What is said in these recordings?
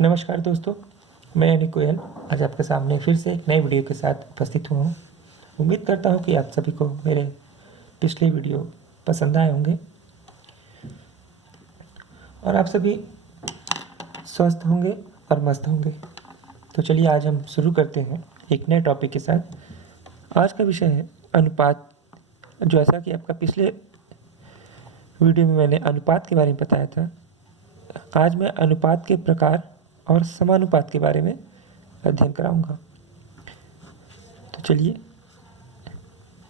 नमस्कार दोस्तों, मैं अनिक गोयल आज आपके सामने फिर से एक नई वीडियो के साथ उपस्थित हुआ हूँ। उम्मीद करता हूँ कि आप सभी को मेरे पिछले वीडियो पसंद आए होंगे और आप सभी स्वस्थ होंगे और मस्त होंगे। तो चलिए आज हम शुरू करते हैं एक नए टॉपिक के साथ। आज का विषय है अनुपात। जैसा कि आपका पिछले वीडियो में मैंने अनुपात के बारे में बताया था, आज मैं अनुपात के प्रकार और समानुपात के बारे में अध्ययन कराऊंगा। तो चलिए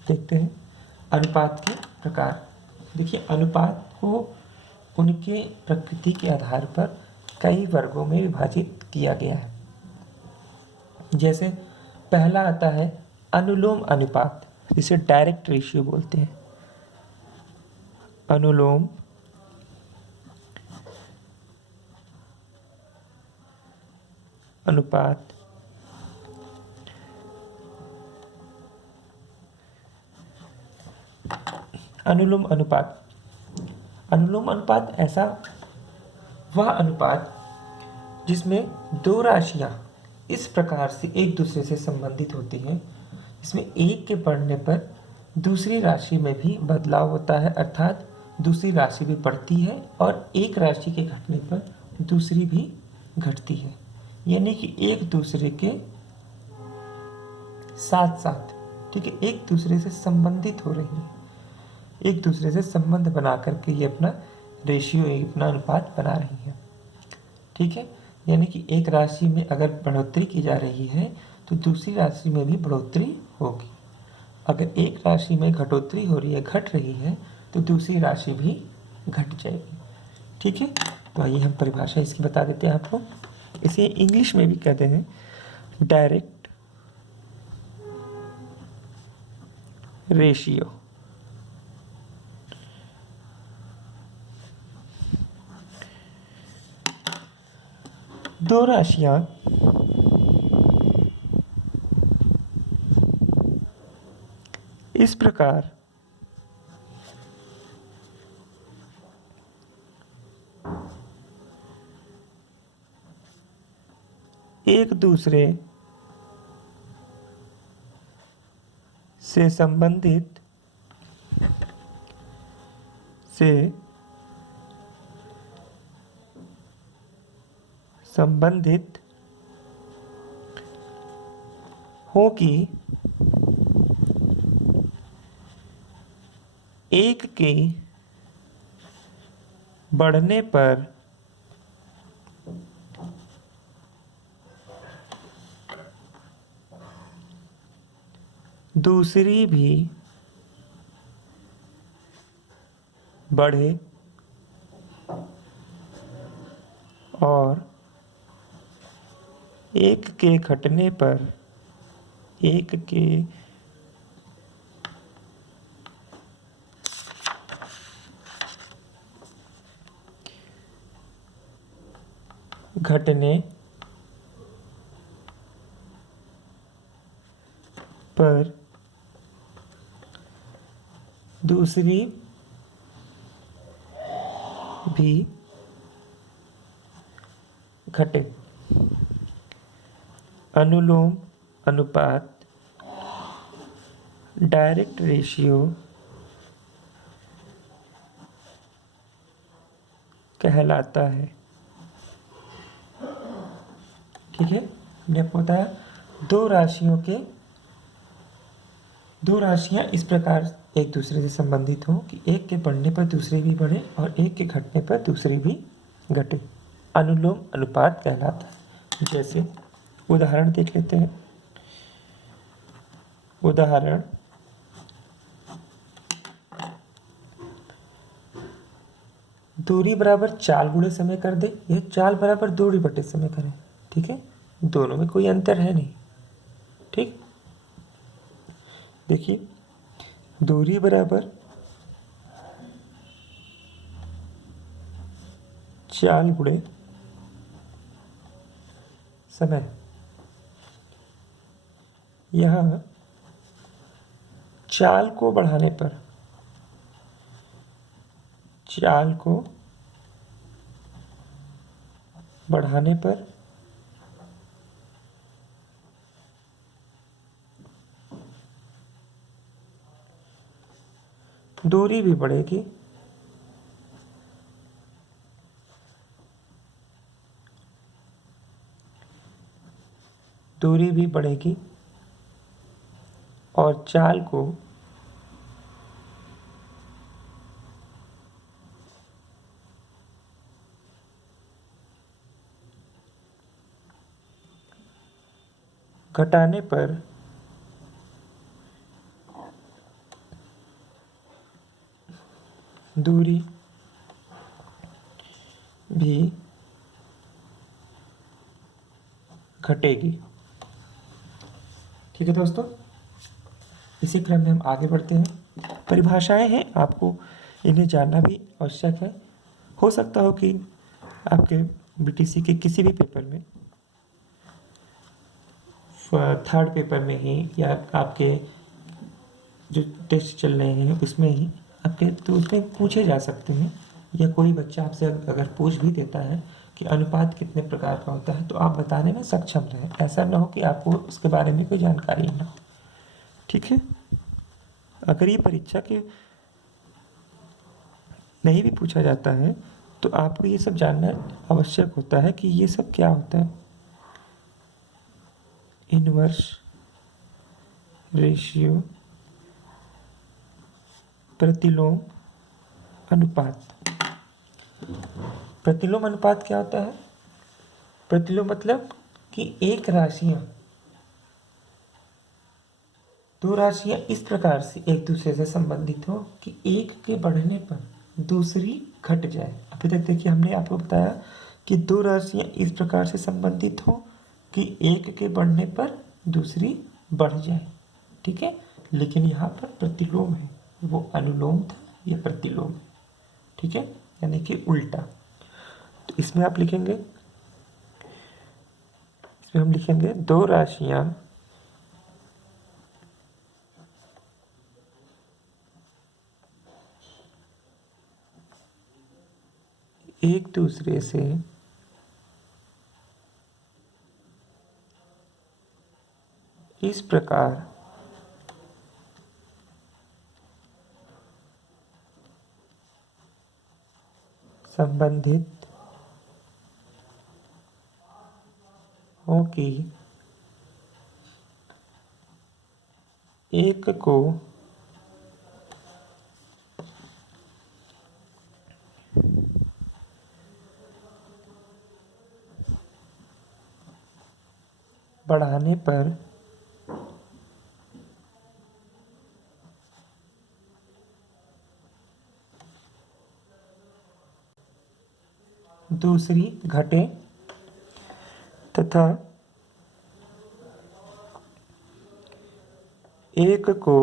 देखते हैं अनुपात के प्रकार। देखिए, अनुपात को उनके प्रकृति के आधार पर कई वर्गों में विभाजित किया गया है। जैसे पहला आता है अनुलोम अनुपात, जिसे डायरेक्ट रेशियो बोलते हैं। अनुलोम अनुपात अनुलोम अनुपात अनुलोम अनुपात ऐसा वह अनुपात जिसमें दो राशियां इस प्रकार से एक दूसरे से संबंधित होती हैं, इसमें एक के बढ़ने पर दूसरी राशि में भी बदलाव होता है, अर्थात दूसरी राशि भी बढ़ती है और एक राशि के घटने पर दूसरी भी घटती है। यानी कि एक दूसरे के साथ साथ, ठीक है, एक दूसरे से संबंधित हो रही है, एक दूसरे से संबंध बना करके ये अपना रेशियो, अपना अनुपात बना रही है। ठीक है, यानी कि एक राशि में अगर बढ़ोतरी की जा रही है तो दूसरी राशि में भी बढ़ोतरी होगी। अगर एक राशि में घटोतरी हो रही है, घट रही है, तो दूसरी राशि भी घट जाएगी। ठीक है, तो आइए हम परिभाषा इसकी बता देते हैं आपको। इसे इंग्लिश में भी कहते हैं डायरेक्ट रेशियो। दो राशियां इस प्रकार एक दूसरे से संबंधित हो कि एक के बढ़ने पर दूसरी भी बढ़े और एक के घटने पर एक के घटने पर दूसरी भी घटे। अनुलोम अनुपात डायरेक्ट रेशियो कहलाता है। ठीक है, मैंने आपको बताया दो राशियां इस प्रकार एक दूसरे से संबंधित हो कि एक के बढ़ने पर दूसरी भी बढ़े और एक के घटने पर दूसरी भी घटे, अनुलोम अनुपात कहलाता है। जैसे उदाहरण देख लेते हैं। उदाहरण, दूरी बराबर चाल गुणे समय कर दे, यह चाल बराबर दूरी बटे समय करें। ठीक है, दोनों में कोई अंतर है नहीं। ठीक, देखिए, दूरी बराबर चाल गुणे समय। यह चाल को बढ़ाने पर दूरी भी बढ़ेगी, दूरी भी बढ़ेगी और चाल को घटाने पर दूरी भी घटेगी। ठीक है दोस्तों, इसी क्रम में हम आगे बढ़ते हैं। परिभाषाएं हैं, आपको इन्हें जानना भी आवश्यक है। हो सकता हो कि आपके बीटीसी के किसी भी पेपर में, थर्ड पेपर में ही या आपके जो टेस्ट चल रहे हैं उसमें ही आपके, तो उसमें पूछे जा सकते हैं, या कोई बच्चा आपसे अगर पूछ भी देता है कि अनुपात कितने प्रकार का होता है, तो आप बताने में सक्षम रहें। ऐसा ना हो कि आपको उसके बारे में कोई जानकारी ना हो। ठीक है, अगर ये परीक्षा के नहीं भी पूछा जाता है तो आपको ये सब जानना आवश्यक होता है कि ये सब क्या होता है। इनवर्स रेशियो प्रतिलोम अनुपात। प्रतिलोम अनुपात क्या होता है? प्रतिलोम मतलब कि दो राशियां इस प्रकार से एक दूसरे से संबंधित हो कि एक के बढ़ने पर दूसरी घट जाए। अभी तक देखिए हमने आपको बताया कि दो राशियां इस प्रकार से संबंधित हो कि एक के बढ़ने पर दूसरी बढ़ जाए। ठीक है, लेकिन यहाँ पर प्रतिलोम है, वो अनुलोम था, यह प्रतिलोम है। ठीक है, यानी कि उल्टा। तो इसमें आप लिखेंगे, इसमें हम लिखेंगे दो राशियां एक दूसरे से इस प्रकार संबंधित हो कि एक को बढ़ाने पर दूसरी घटे तथा एक को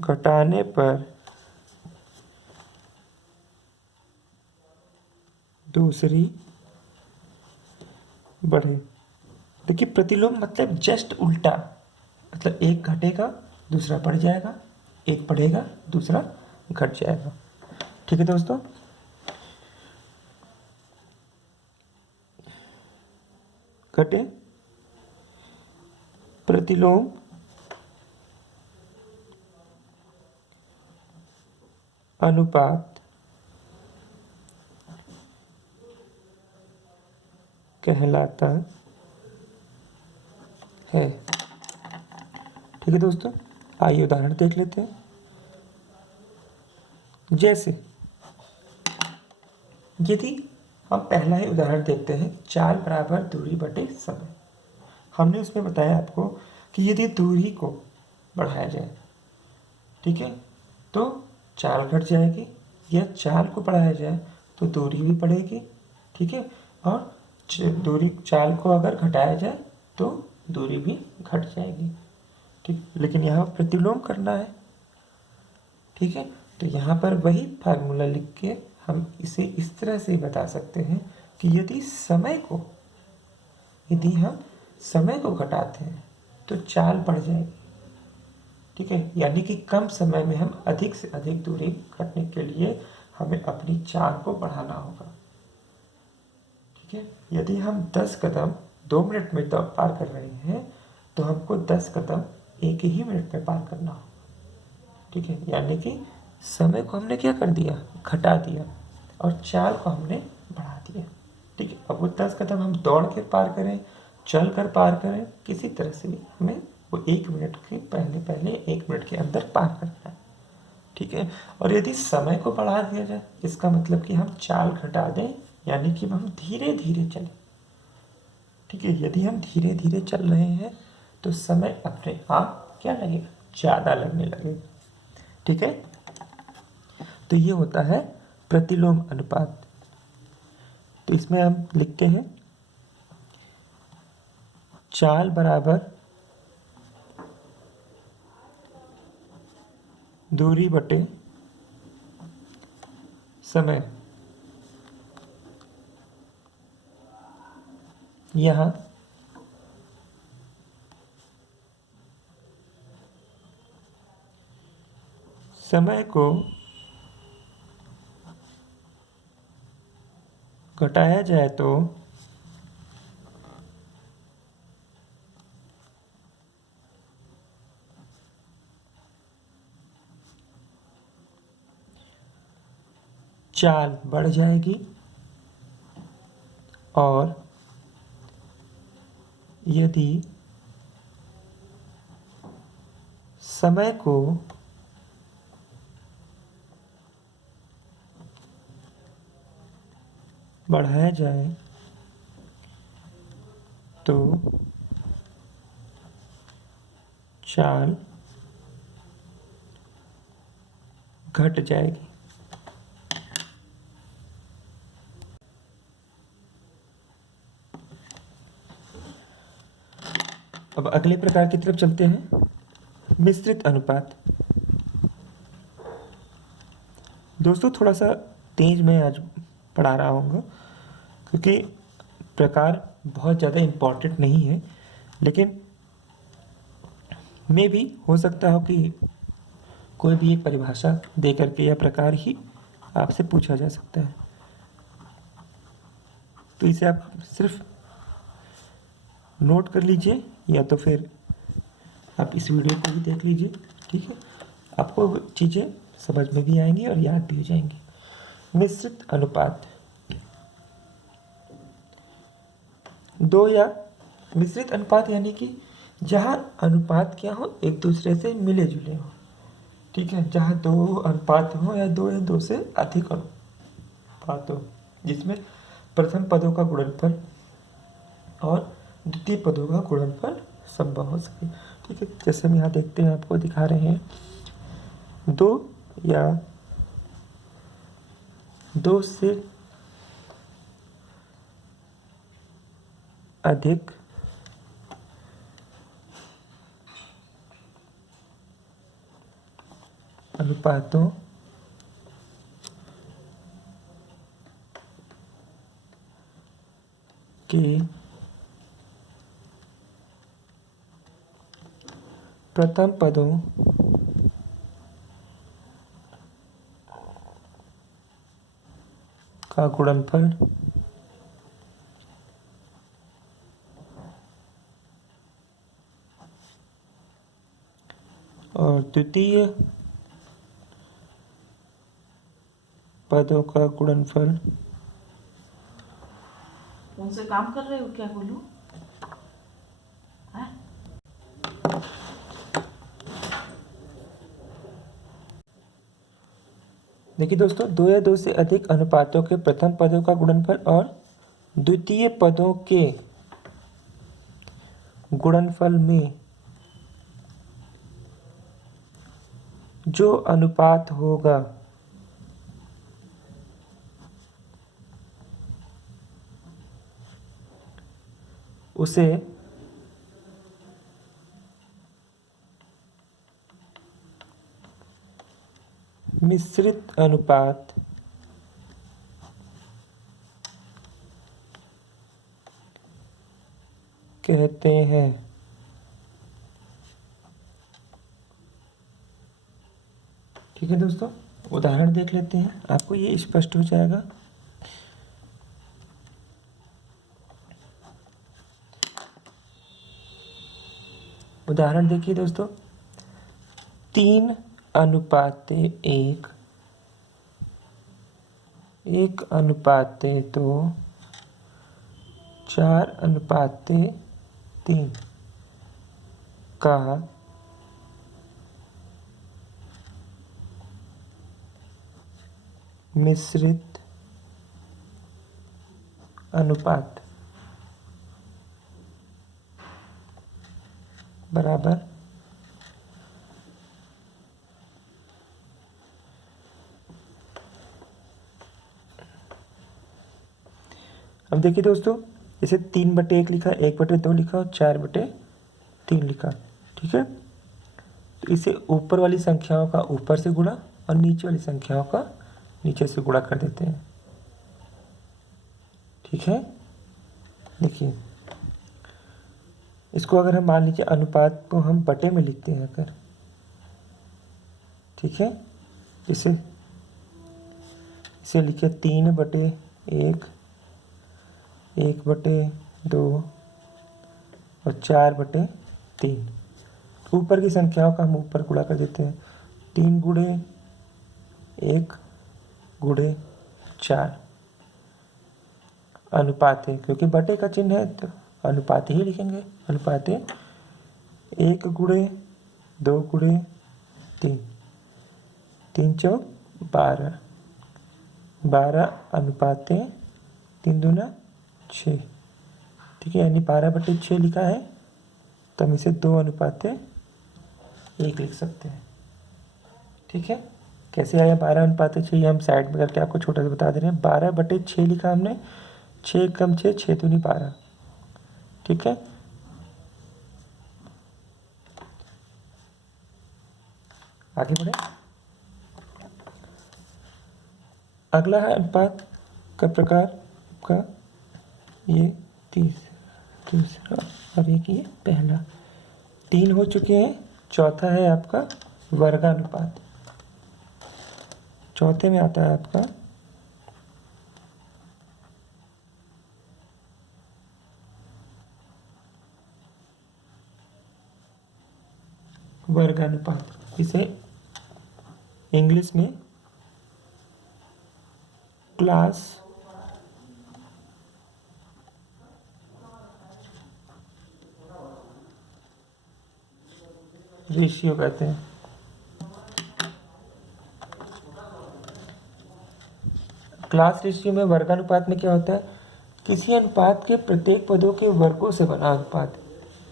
घटाने पर दूसरी बढ़े। देखिए प्रतिलोम मतलब जस्ट उल्टा, मतलब एक घटेगा दूसरा बढ़ जाएगा, एक बढ़ेगा दूसरा घट जाएगा। ठीक है दोस्तों, घटे प्रतिलोम अनुपात कहलाता है। ठीक है दोस्तों, आइए उदाहरण देख लेते हैं। जैसे यदि हम पहला ही उदाहरण देखते हैं, चाल बराबर दूरी बटे समय। हमने उसमें बताया आपको कि यदि दूरी को बढ़ाया जाए, ठीक है, तो चाल घट जाएगी, या चाल को बढ़ाया जाए तो दूरी भी बढ़ेगी। ठीक है, और दूरी चाल को अगर घटाया जाए तो दूरी भी घट जाएगी। ठीक, लेकिन यहाँ प्रतिलोम करना है। ठीक है, तो यहाँ पर वही फार्मूला लिख के हम इसे इस तरह से बता सकते हैं कि यदि हम समय को घटाते हैं तो चाल बढ़ जाएगी। ठीक है, यानी कि कम समय में हम अधिक से अधिक दूरी घटने के लिए हमें अपनी चाल को बढ़ाना होगा। ठीक है, यदि हम 10 कदम 2 मिनट में पार कर रहे हैं तो हमको 10 कदम 1 ही मिनट में पार करना हो। ठीक है, यानी कि समय को हमने क्या कर दिया, घटा दिया, और चाल को हमने बढ़ा दिया। ठीक है, अब वो 10 कदम हम दौड़ कर पार करें, चल कर पार करें, किसी तरह से भी हमें वो 1 मिनट के पहले 1 मिनट के अंदर पार करना है। ठीक है, और यदि समय को बढ़ा दिया जाए, इसका मतलब कि हम चाल घटा दें, यानी कि हम धीरे धीरे चलें। ठीक है, यदि हम धीरे धीरे चल रहे हैं तो समय अपने आप क्या लगेगा, ज़्यादा लगने लगेगा। ठीक है, तो ये होता है प्रतिलोम अनुपात। तो इसमें हम लिखते हैं चाल बराबर दूरी बटे समय। यहाँ समय को घटाया जाए तो चाल बढ़ जाएगी, और यदि समय को बढ़ाया जाए तो चाल घट जाएगी। अब अगले प्रकार की तरफ चलते हैं, मिश्रित अनुपात। दोस्तों थोड़ा सा तेज मैं आज पढ़ा रहा हूँ, क्योंकि प्रकार बहुत ज़्यादा इम्पोर्टेंट नहीं है, लेकिन मे भी हो सकता हो कि कोई भी एक परिभाषा दे करके यह प्रकार ही आपसे पूछा जा सकता है। तो इसे आप सिर्फ नोट कर लीजिए, या तो फिर आप इस वीडियो को भी देख लीजिए। ठीक है, आपको चीज़ें समझ में भी आएंगी और याद भी हो जाएंगी। मिश्रित अनुपात दो, या मिश्रित अनुपात यानी कि जहाँ अनुपात क्या हो, एक दूसरे से मिले जुले हो। ठीक है, जहाँ दो अनुपात हो या दो से अधिक अनुपात हो, जिसमें प्रथम पदों का गुणनफल और द्वितीय पदों का गुणनफल संभव हो सके। ठीक है, जैसे हम यहाँ देखते हैं, आपको दिखा रहे हैं, दो या दो से अधिक अनुपातों के प्रथम पदों का गुणनफल और द्वितीय पदों का गुणनफल। उनसे काम कर रहे हो क्या, बोलूं? देखिए दोस्तों, दो या दो से अधिक अनुपातों के प्रथम पदों का गुणनफल और द्वितीय पदों के गुणनफल में जो अनुपात होगा उसे मिश्रित अनुपात कहते हैं। ठीक है दोस्तों, उदाहरण देख लेते हैं, आपको ये स्पष्ट हो जाएगा। उदाहरण देखिए दोस्तों, 3:1, 1:2, 4:3 का मिश्रित अनुपात बराबर अब देखिए दोस्तों, इसे 3/1 लिखा, 1/2 लिखा और 4/3 लिखा। ठीक है, तो इसे ऊपर वाली संख्याओं का ऊपर से गुणा और नीचे वाली संख्याओं का नीचे से गुणा कर देते हैं। ठीक है, देखिए इसको अगर हम मान लीजिए अनुपात को हम बटे में लिखते हैं अगर, ठीक है, इसे लिखे 3/1, 1/2 और 4/3। ऊपर की संख्याओं का हम ऊपर गुणा कर देते हैं। 3 गुणे 1 गुणे 4 अनुपात है, क्योंकि बटे का चिन्ह है तो अनुपात ही लिखेंगे। अनुपात 1 गुणे 2 गुणे 3, 3 चौक 12, 12 अनुपात 3 दूना 6। ठीक है, यानी 12/6 लिखा है, तो हम इसे 2:1 लिख सकते हैं। ठीक है, कैसे आया 12:6? ये हम साइड में करके आपको छोटा सा बता दे रहे हैं। 12/6 लिखा हमने, 6 कम 6, 6 दूनी 12। ठीक है, आगे बढ़े। अगला है अनुपात का प्रकार का, ये दूसरा और एक ये पहला। 3 हो चुके हैं, चौथा है आपका वर्गानुपात। चौथे में आता है आपका वर्गानुपात। इसे इंग्लिश में क्लास रेशियो कहते हैं। क्लास रेशियो में वर्गानुपात में क्या होता है? किसी अनुपात के प्रत्येक पदों के वर्गों से बना अनुपात।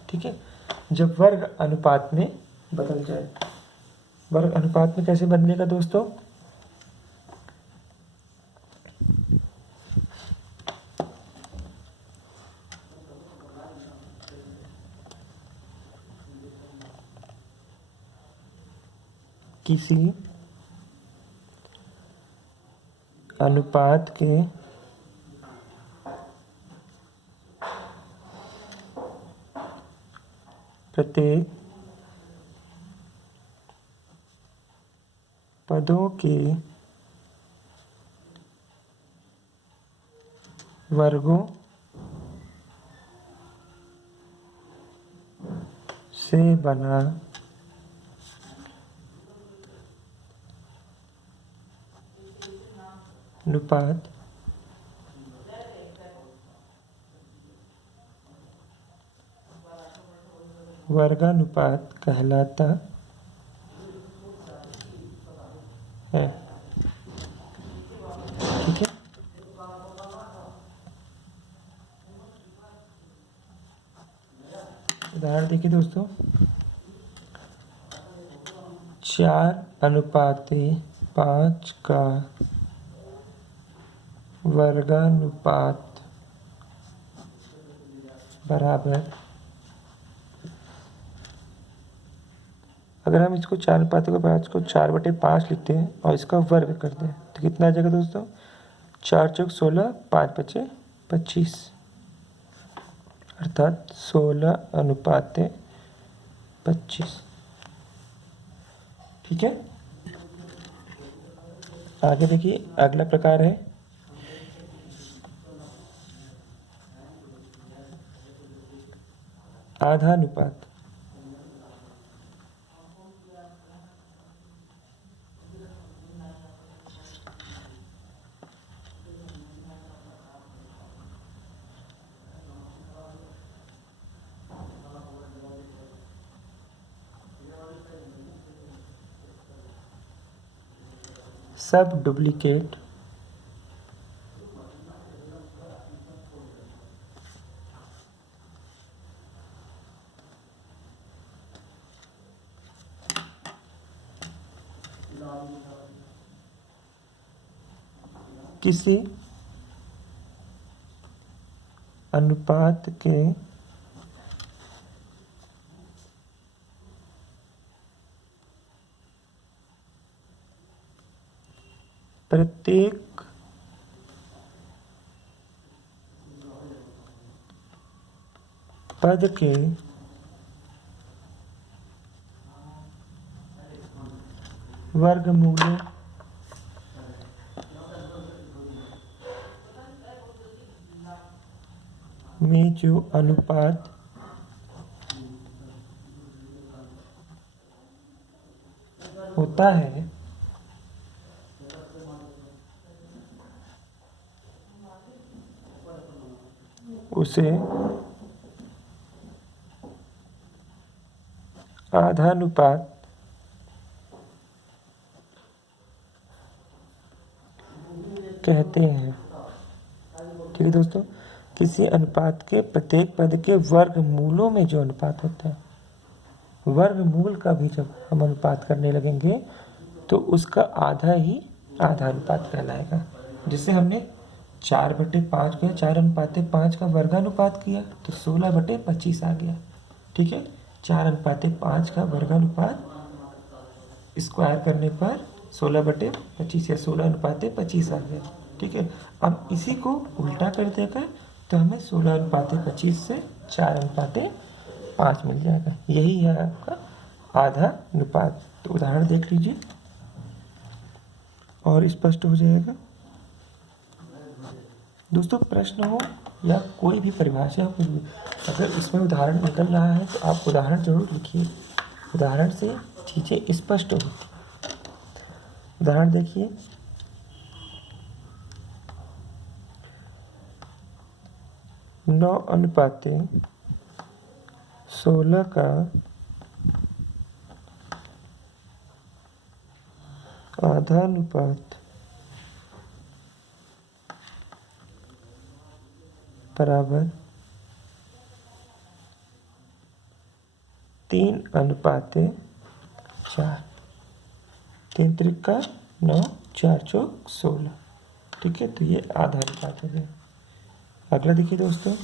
ठीक है, जब वर्ग अनुपात में बदल जाए। वर्ग अनुपात में कैसे बदलेगा दोस्तों? किसी अनुपात के प्रत्येक पदों के वर्गों से बना अनुपात वर्गानुपात कहलाता है। ठीक है, उदाहरण देखिए दोस्तों, 4:5 का वर्गानुपात बराबर, अगर हम इसको 4:5 को 4/5 लिखते हैं और इसका वर्ग करते हैं तो कितना आ जाएगा दोस्तों? 4 चौक 16, 5 बचे 25, अर्थात 16:25। ठीक है, आगे देखिए अगला प्रकार है आधा अनुपात। सब डुप्लीकेट किसी अनुपात के प्रत्येक पद के वर्गमूलों में जो अनुपात होता है उसे आधानुपात कहते हैं। ठीक है दोस्तों, किसी अनुपात के प्रत्येक पद के वर्गमूलों में जो अनुपात होता है, वर्गमूल का भी जब हम अनुपात करने लगेंगे तो उसका आधा ही आधा अनुपात कहलाएगा। जिससे हमने 4/5 को 4:5 का वर्गानुपात किया तो 16/25 आ गया। ठीक है, 4:5 का वर्गानुपात स्क्वायर करने पर 16/25 या 16:25 आ गया। ठीक है, अब इसी को उल्टा कर देगा तो हमें 16:25 से 4:5 मिल जाएगा। यही है आपका आधा अनुपात। तो उदाहरण देख लीजिए और स्पष्ट हो जाएगा। दोस्तों, प्रश्न हो या कोई भी परिभाषा हो, कुछ भी, अगर इसमें उदाहरण निकल रहा है तो आप उदाहरण जरूर लिखिए। उदाहरण से चीज़ें स्पष्ट होती। उदाहरण देखिए, 9:16 का आधा अनुपात बराबर 3:4। 3 त्रिका 9, 4 चौक 16। ठीक है, तो ये आधा अनुपात हो गया। अगला देखिए दोस्तों,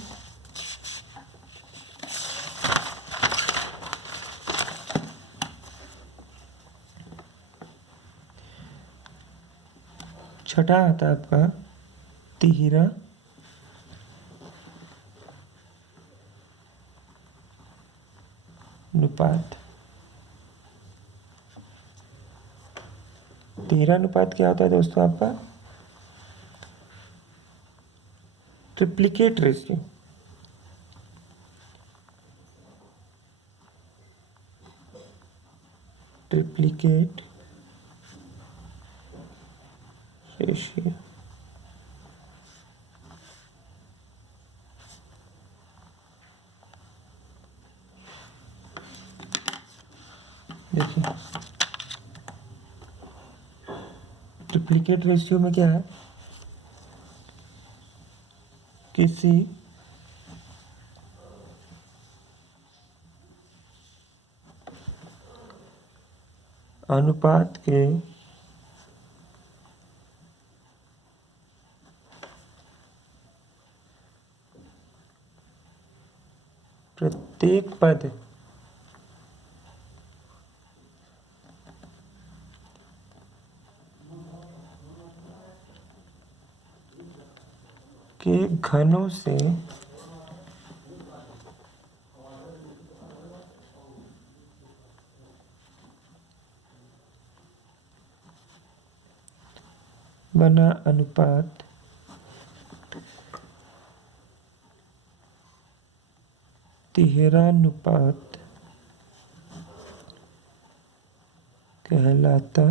छठा आता है आपका तिहरा अनुपात। तिहरा अनुपात क्या होता है दोस्तों? आपका ट्रिप्लिकेट रेशियो। ट्रिप्लिकेट रेशियो देखिए, ट्रिप्लिकेट रेशियो में क्या है? किसी अनुपात के प्रत्येक पद के घनों से बना अनुपात तिहरानुपात कहलाता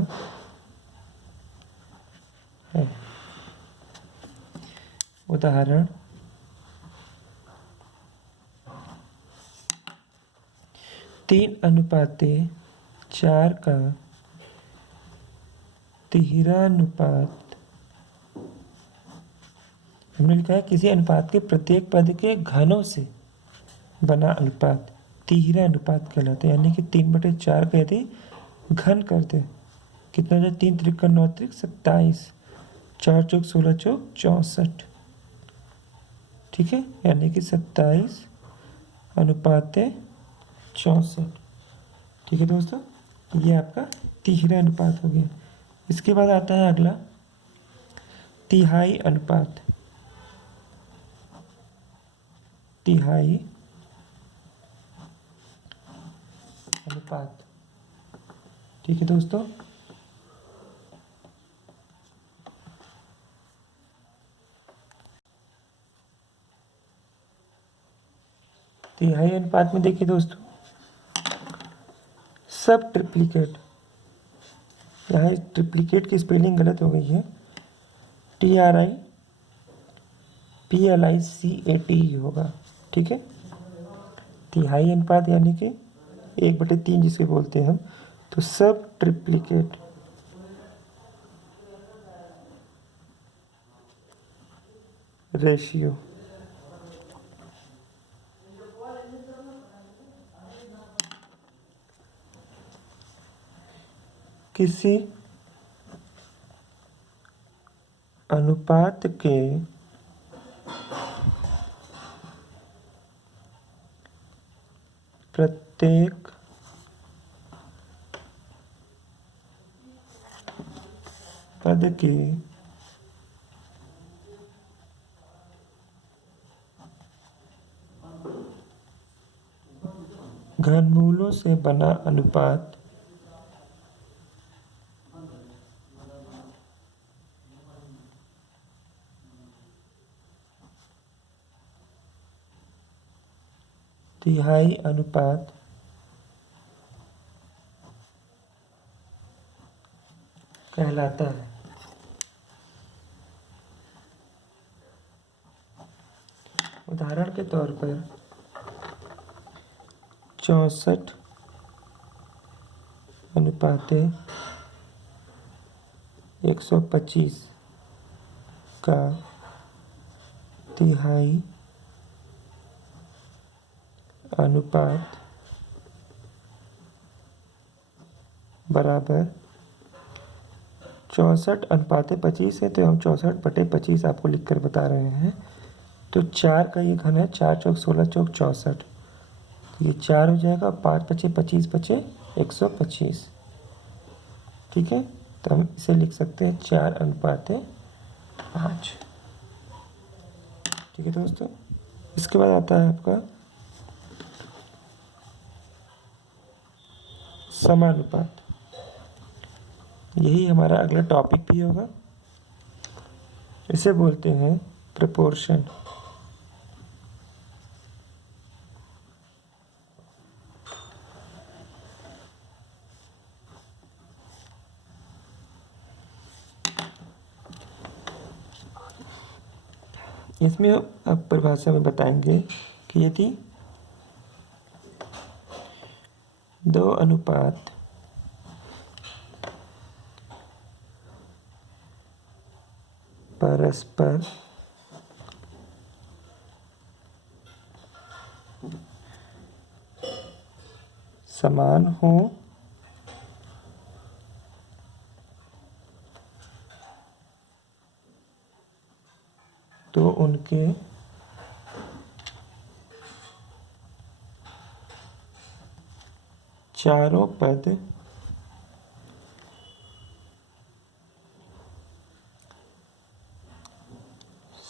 है। उदाहरण, 3:4 का तिहरानुपात, हमने लिखा है किसी अनुपात के प्रत्येक पद के घनों से बना अनुपात तिहरा अनुपात कहलाता है। यानी कि 3/4 का यदि घन कर दे, कितना हो जाए, 3 त्रिक 9 त्रिक 27, 4 चौक 16 चौक 64, ठीक है। यानी कि 27 अनुपात 64, ठीक है दोस्तों। ये आपका तिहरा अनुपात हो गया। इसके बाद आता है अगला तिहाई अनुपात। तिहाई अनुपात, ठीक है दोस्तों। तिहाई अनुपात में देखिए दोस्तों, सब ट्रिप्लिकेट, यहाँ ट्रिप्लिकेट की स्पेलिंग गलत हो गई है, TRIPLICAT होगा, ठीक है। तिहाई अनुपात यानी कि 1/3 जिसके बोलते हैं हम, तो सब ट्रिप्लिकेट रेशियो किसी अनुपात के प्रत्येक पद के घनमूलों से बना अनुपात तिहाई अनुपात कहलाता है। उदाहरण के तौर पर 64 अनुपात 125 का तिहाई अनुपात बराबर 64/25 है, तो हम 64/25 आपको लिख कर बता रहे हैं। तो 4 का ये घन है, 4 चौक 16 चौक 64, ये 4 हो जाएगा, 5×5 = 25 125, ठीक है। तो हम इसे लिख सकते हैं 4/5, ठीक है दोस्तों। इसके बाद आता है आपका समानुपात, यही हमारा अगला टॉपिक भी होगा। इसे बोलते हैं प्रोपोर्शन। इसमें अब परिभाषा में बताएंगे कि यदि दो अनुपात परस्पर समान हो तो उनके चारों पद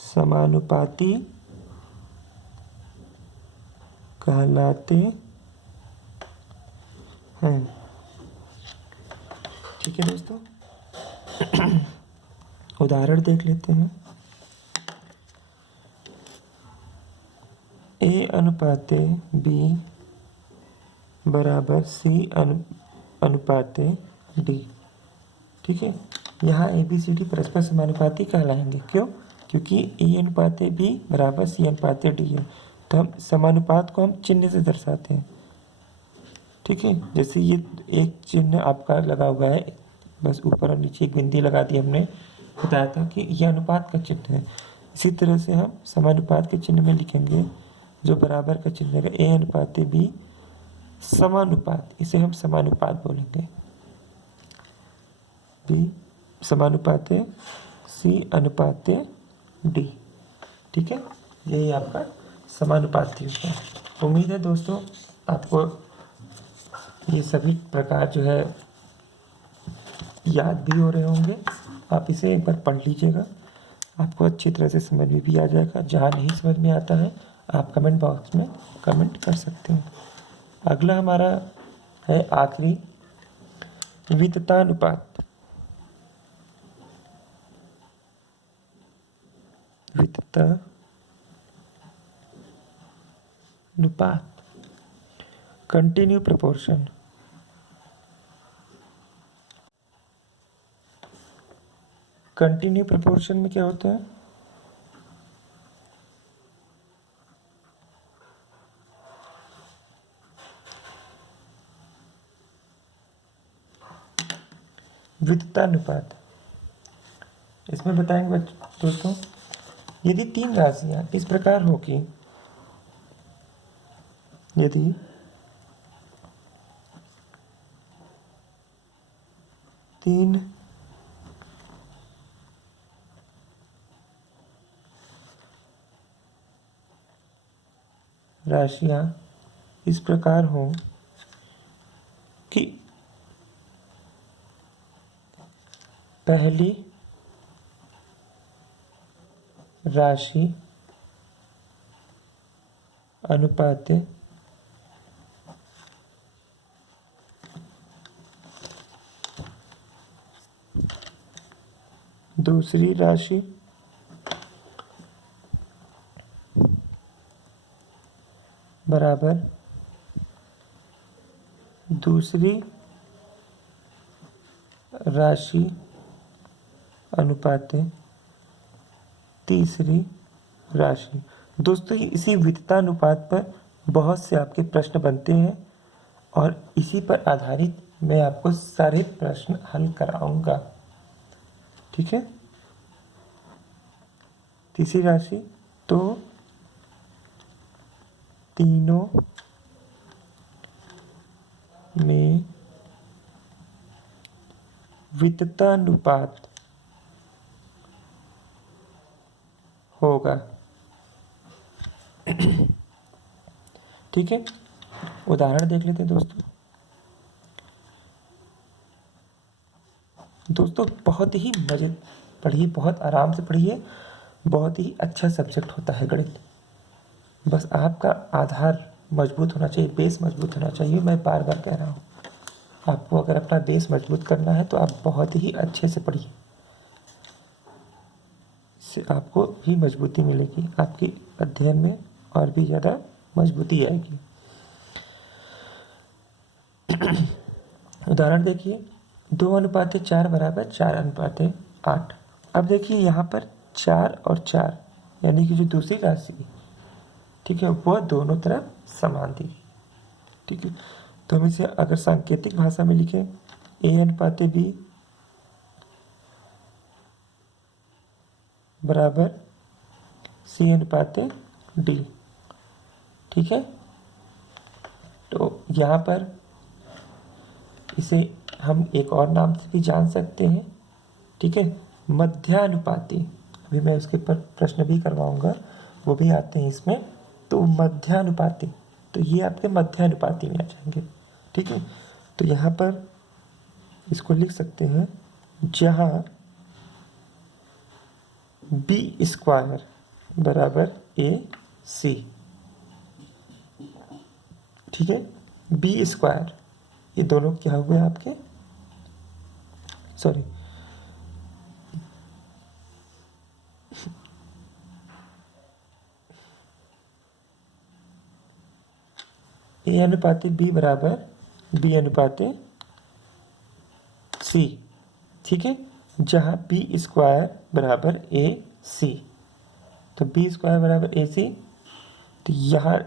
समानुपाती कहलाते हैं, ठीक है दोस्तों। उदाहरण देख लेते हैं। A/B बराबर C/D, ठीक है। यहाँ ABCD परस्पर समानुपाती कहलाएंगे, क्यों? क्योंकि A/B बराबर C/D है। तो हम समानुपात को हम चिन्ह से दर्शाते हैं, ठीक है। जैसे ये एक चिन्ह आपका लगा हुआ है बस ऊपर और नीचे एक बिंदी लगा दी हमने, बताया था कि यह अनुपात का चिन्ह है। इसी तरह से हम समानुपात के चिन्ह में लिखेंगे जो बराबर का चिन्ह है, ए अनुपात बी समानुपात, इसे हम समानुपात बोलेंगे। बी समानुपात सी अनुपात डी। ठीक है, यही आपका समानुपाती होता है। उम्मीद है दोस्तों आपको ये सभी प्रकार जो है याद भी हो रहे होंगे। आप इसे एक बार पढ़ लीजिएगा, आपको अच्छी तरह से समझ में भी आ जाएगा। जहाँ नहीं समझ में आता है आप कमेंट बॉक्स में कमेंट कर सकते हैं। अगला हमारा है आखिरी, विततानुपात। विततानुपात, कंटिन्यू प्रपोर्शन। कंटिन्यू प्रपोर्शन में क्या होता है? विततानुपात, इसमें बताएंगे दोस्तों, यदि तीन राशियां इस प्रकार हो कि यदि तीन राशियां इस प्रकार हो कि पहली राशि अनुपात दूसरी राशि बराबर दूसरी राशि अनुपात तीसरी राशि। दोस्तों इसी विततानुपात पर बहुत से आपके प्रश्न बनते हैं और इसी पर आधारित मैं आपको सारे प्रश्न हल कराऊंगा। ठीक है, तीसरी राशि तो तीनों में विततानुपात होगा। ठीक है, उदाहरण देख लेते हैं दोस्तों। दोस्तों बहुत ही मजे पढ़िए, बहुत आराम से पढ़िए, बहुत ही अच्छा सब्जेक्ट होता है गणित। बस आपका आधार मजबूत होना चाहिए, बेस मजबूत होना चाहिए। मैं बार बार कह रहा हूँ, आपको अगर अपना बेस मजबूत करना है तो आप बहुत ही अच्छे से पढ़िए, इससे आपको भी मजबूती मिलेगी, आपके अध्ययन में और भी ज़्यादा मजबूती आएगी। उदाहरण देखिए, 2:4 बराबर 4:8। अब देखिए यहाँ पर 4 और 4 यानी कि जो दूसरी राशि, ठीक है, वह दोनों तरफ समान थी। ठीक है, तो हम इसे अगर सांकेतिक भाषा में लिखें, A/B बराबर C/D। ठीक है, तो यहाँ पर इसे हम एक और नाम से भी जान सकते हैं। ठीक है, मध्यानुपाती। अभी मैं उसके ऊपर प्रश्न भी करवाऊंगा, वो भी आते हैं इसमें। तो मध्यानुपाती, तो ये आपके मध्यानुपाती में आ जाएंगे। ठीक है, तो यहाँ पर इसको लिख सकते हैं, जहाँ B² बराबर AC। ठीक है, B², ये दोनों क्या हुए आपके, सॉरी, A/B बराबर B/C। ठीक है, जहाँ B² बराबर AC, तो B² बराबर AC। तो यहाँ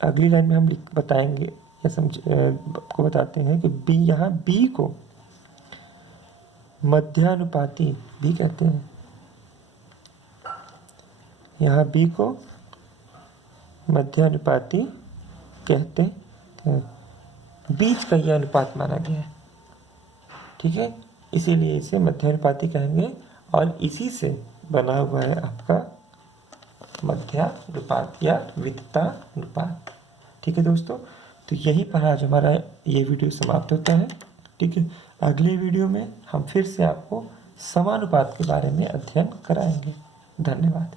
अगली लाइन में हम बताएंगे या आपको बताते हैं कि B यहाँ B को मध्यानुपाती भी कहते हैं। यहाँ बी को मध्यानुपाती कहते हैं। बीच का यह अनुपात माना गया है, ठीक है, इसीलिए इसे मध्यानुपाती कहेंगे। और इसी से बना हुआ है आपका मध्यानुपात या वित्तानुपात। ठीक है दोस्तों, तो यहीं पर आज हमारा ये वीडियो समाप्त होता है। ठीक है, अगले वीडियो में हम फिर से आपको समानुपात के बारे में अध्ययन कराएंगे। धन्यवाद।